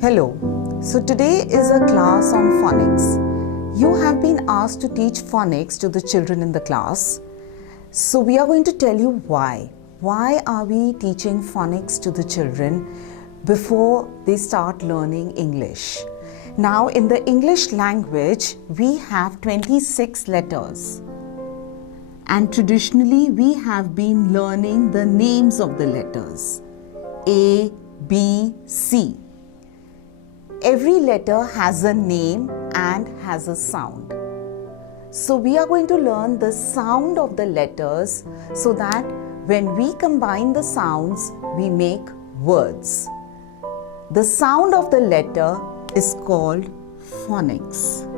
Hello, so today is a class on phonics. You have been asked to teach phonics to the children in the class. So we are going to tell you why. Why are we teaching phonics to the children before they start learning English? Now in the English language, we have 26 letters. And traditionally, we have been learning the names of the letters. A, B, C. Every letter has a name and has a sound. So we are going to learn the sound of the letters so that when we combine the sounds, we make words. The sound of the letter is called phonics.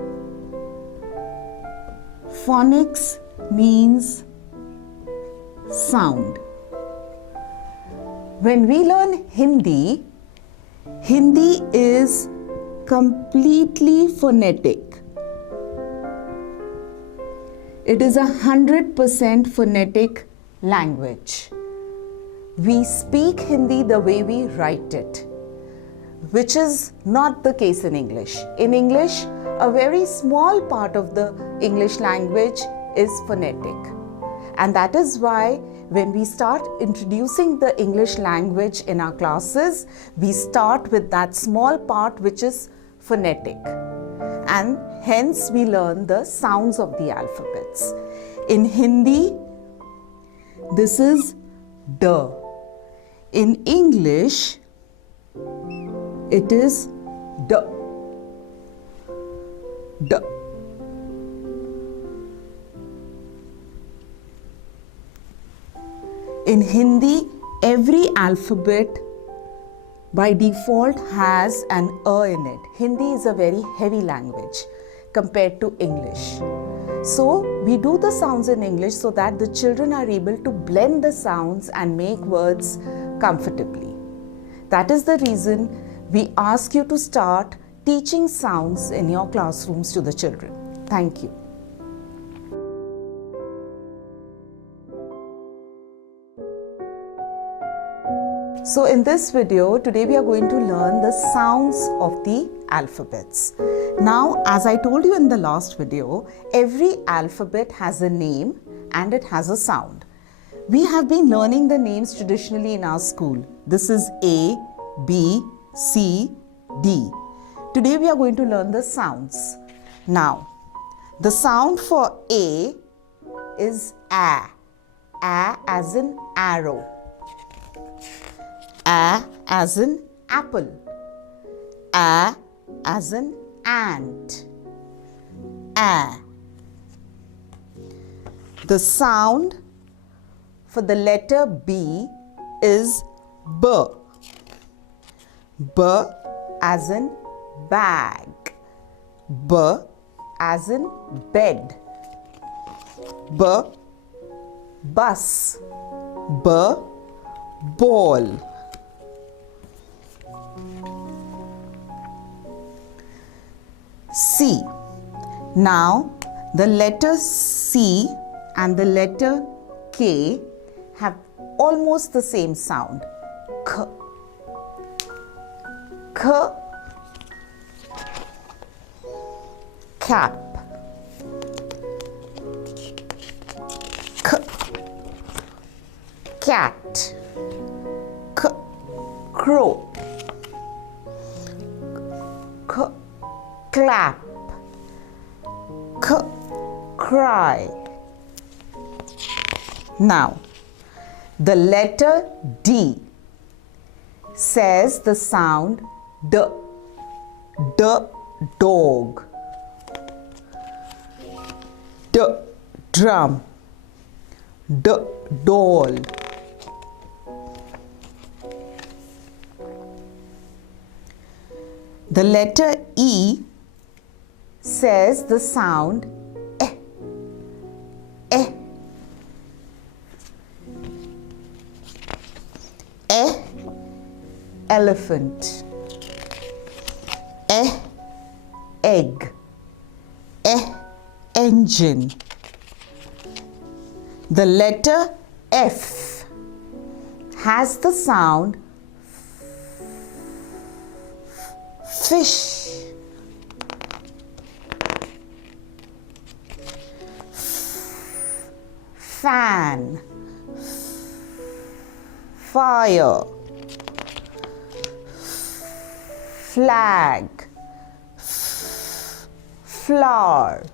Phonics means sound. When we learn Hindi, Hindi is completely phonetic. It is 100% phonetic language. We speak Hindi the way we write it, which is not the case in English. In English, a very small part of the English language is phonetic. And that is why when we start introducing the English language in our classes, we start with that small part which is phonetic. And hence we learn the sounds of the alphabets. In Hindi, this is D. In English, it is D. D. In Hindi, every alphabet by default has an in it. Hindi is a very heavy language compared to English. So we do the sounds in English so that the children are able to blend the sounds and make words comfortably. That is the reason we ask you to start teaching sounds in your classrooms to the children. Thank you. So in this video, today we are going to learn the sounds of the alphabets. Now, as I told you in the last video, every alphabet has a name and it has a sound. We have been learning the names traditionally in our school. This is A, B, C, D. Today we are going to learn the sounds. Now, the sound for A is A. A as in arrow. A as in apple. A as in ant. A. The sound for the letter B is B. B as in bag. B as in bed. B, bus. B, ball. C. Now, the letter C and the letter K have almost the same sound. K. K. Cap. K. Cat. K. Crow. K. Clap. K. Cry. Now, the letter D says the sound D. D. Dog. D. Drum. D. Doll. The letter E says the sound eh. Eh. Eh. Elephant. Eh. Egg. Eh. Engine. The letter F has the sound fish. Fan, fire, flag, flower.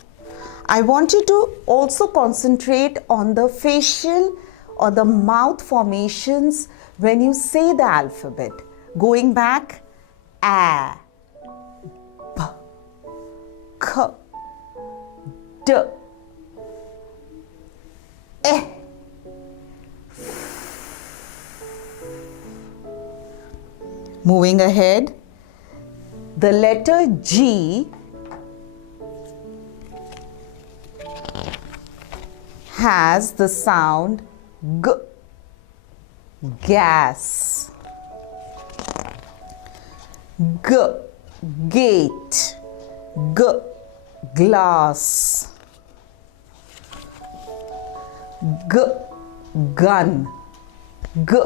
I want you to also concentrate on the facial or the mouth formations when you say the alphabet. Going back, A, B, K, D, E. Moving ahead, the letter G has the sound G, gas. G, gate. G, glass. G, gun. G.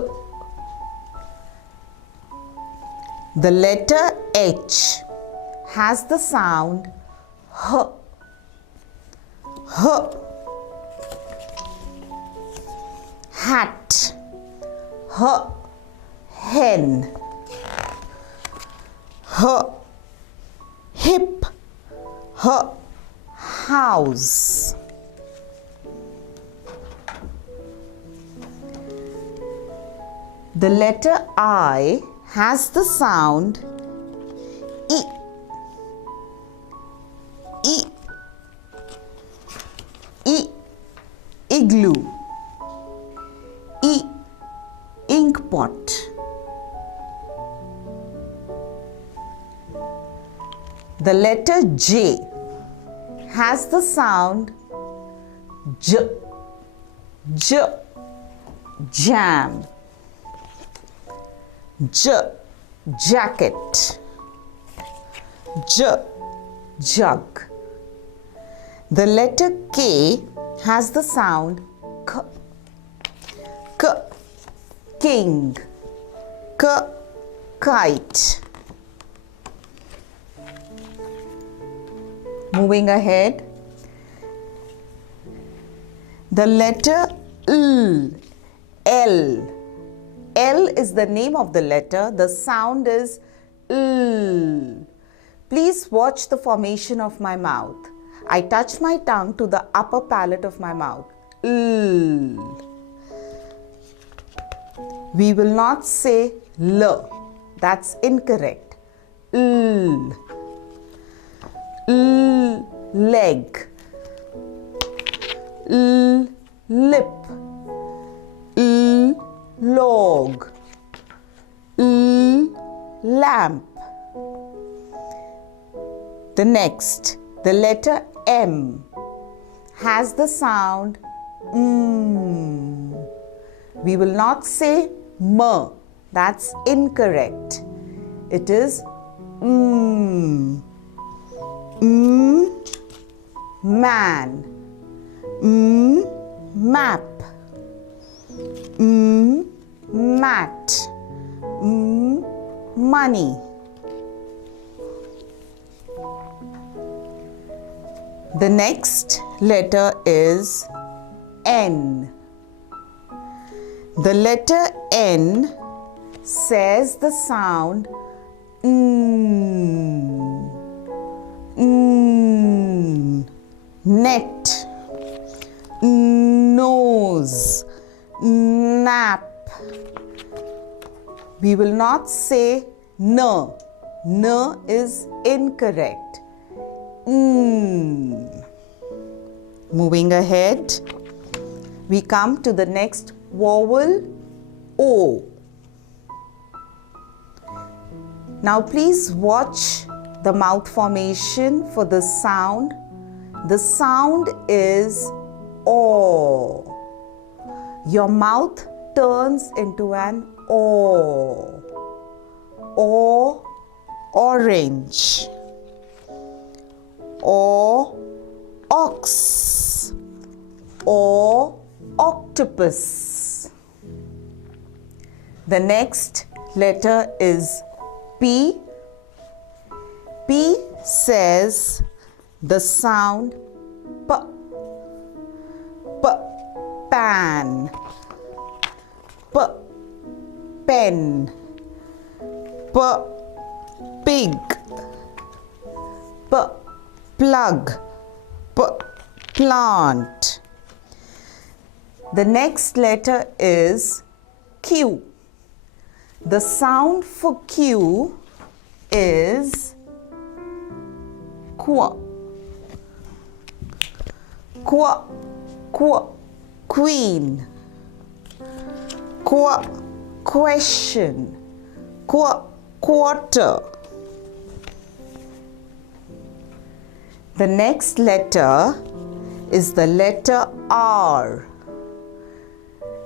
The letter H has the sound H. H. Hat. H. Hen. H. Hip. H. House. The letter I has the sound E. E. E. Igloo. E. Ink pot. The letter J has the sound J. J. Jam. J, jacket. J, jug. The letter K has the sound K. K, king. K, kite. Moving ahead, the letter L. L. L is the name of the letter. The sound is L. Please watch the formation of my mouth. I touch my tongue to the upper palate of my mouth. L. We will not say L. That's incorrect. L. L. Leg. L. Lip. L. Log. Lamp. The next, the letter M has the sound We will not say M. That's incorrect. It is man. Map. Mat. Money. The next letter is N. The letter N says the sound net, nose, nap. We will not say N. N is incorrect. Moving ahead, we come to the next vowel O. Now please watch the mouth formation for the sound. The sound is O. Your mouth turns into an O. O, orange. O, ox. O, octopus. The next letter is P. P says the sound P. P. Pan. P. Pen. P. Pig. P. Plug. P. Plant. The next letter is Q. The sound for Q is Qu. Qu. Qu. Queen. Qu. Question. Qu. Quarter. The next letter is the letter R.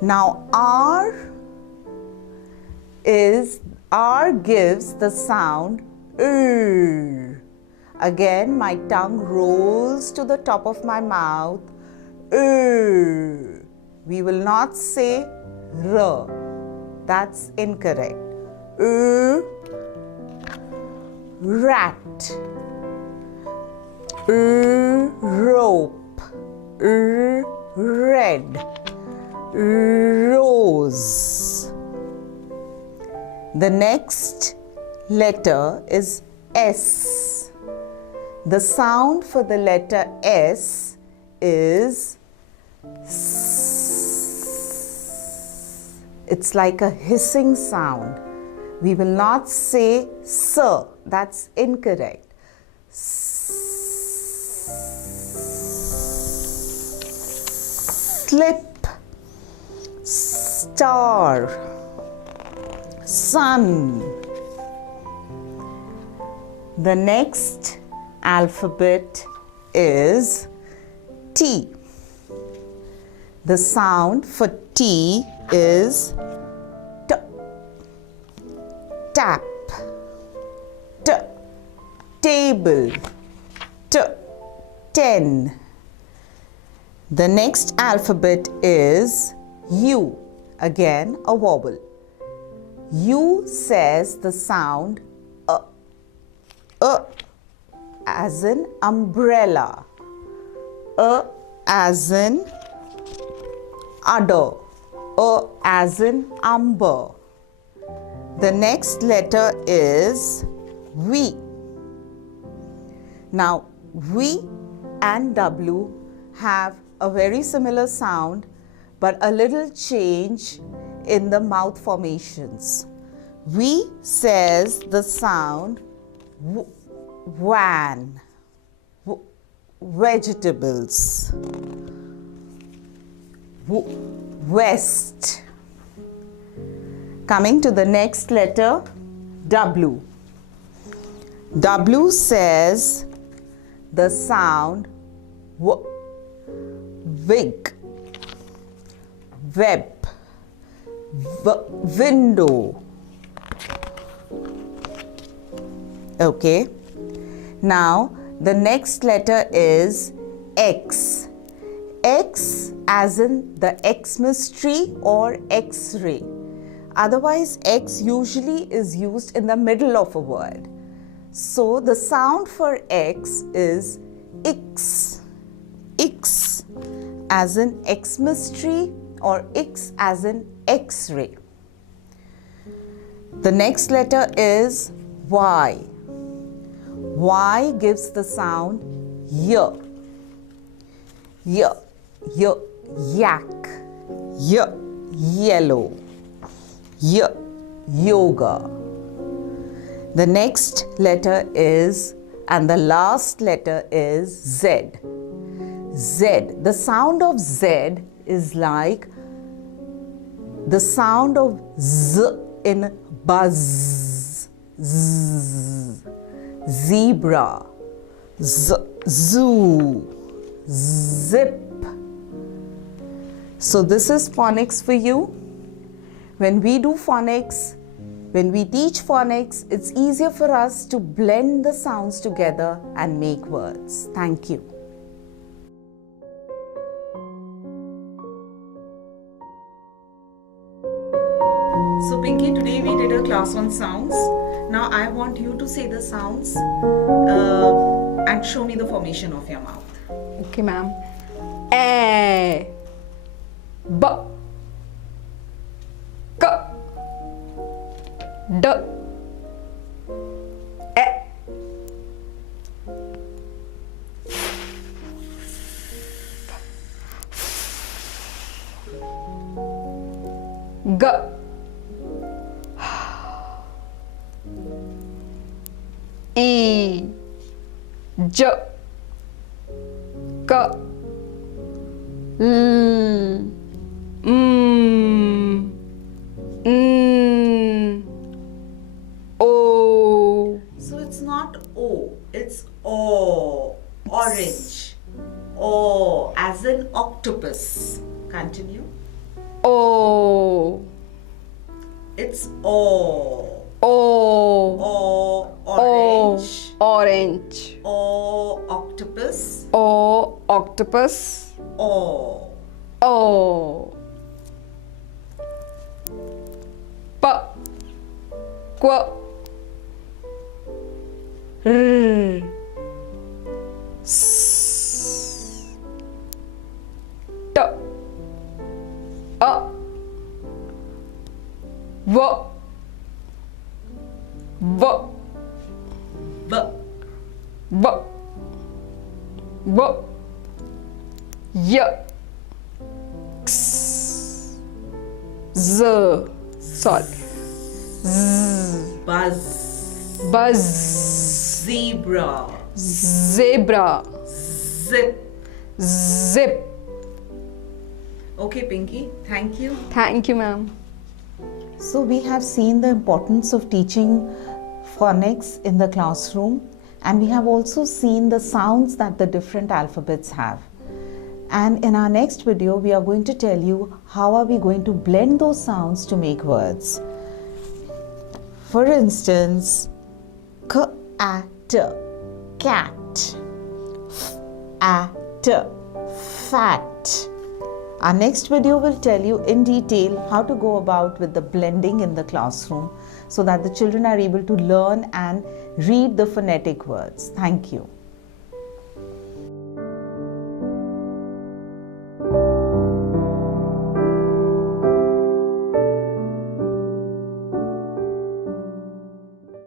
Now R gives the sound R. Again, my tongue rolls to the top of my mouth. R. We will not say R. That's incorrect. R. Rat. Rope. Red. Rose. The next letter is S. The sound for the letter S is S. It's like a hissing sound. We will not say sir. That's incorrect. Slip. Star. Sun. The next alphabet is T. The sound for T is T. Tap. T. Table. T. 10. The next alphabet is U. Again, a vowel. U says the sound as in umbrella. As in udder. As in umber. The next letter is V. Now, V and W have a very similar sound, but a little change in the mouth formations. V says the sound van. Vegetables. West. Coming to the next letter, W. W says the sound wig. Web. Window. Okay. Now the next letter is X. X as in the Xmas tree or X-ray. Otherwise, X usually is used in the middle of a word. So the sound for X is X. X as in Xmas tree or X as in X-ray. The next letter is Y. Y gives the sound Y. Y. Y. Yak. Y. Yellow. Y. Yoga. The next letter is, and the last letter is Z. Z. The sound of Z is like the sound of Z in buzz. Z. Zebra. Zoo. Zip. So this is phonics for you. When we do phonics, when we teach phonics, it's easier for us to blend the sounds together and make words. Thank you. class on sounds. Now I want you to say the sounds and show me the formation of your mouth. Okay, ma'am. A, B, K, D, E, G, E, J, K, L, M, N, O. So it's not O, it's O. Orange. O as in octopus. Continue. O. It's O. O. O. Orange. Orange. O. Octopus. O. Octopus. O. O. P. Q. R. S. T. A. V. V. B. B. B. Y. X. Z. Sorry. Z. Buzz. Buzz. Zebra. Zebra. Zip. Zip. Okay, Pinky. Thank you. Thank you, ma'am. So we have seen the importance of teaching phonics in the classroom, and we have also seen the sounds that the different alphabets have. And in our next video, we are going to tell you how are we going to blend those sounds to make words. For instance, cat, cat, fat. Our next video will tell you in detail how to go about with the blending in the classroom so that the children are able to learn and read the phonetic words. Thank you.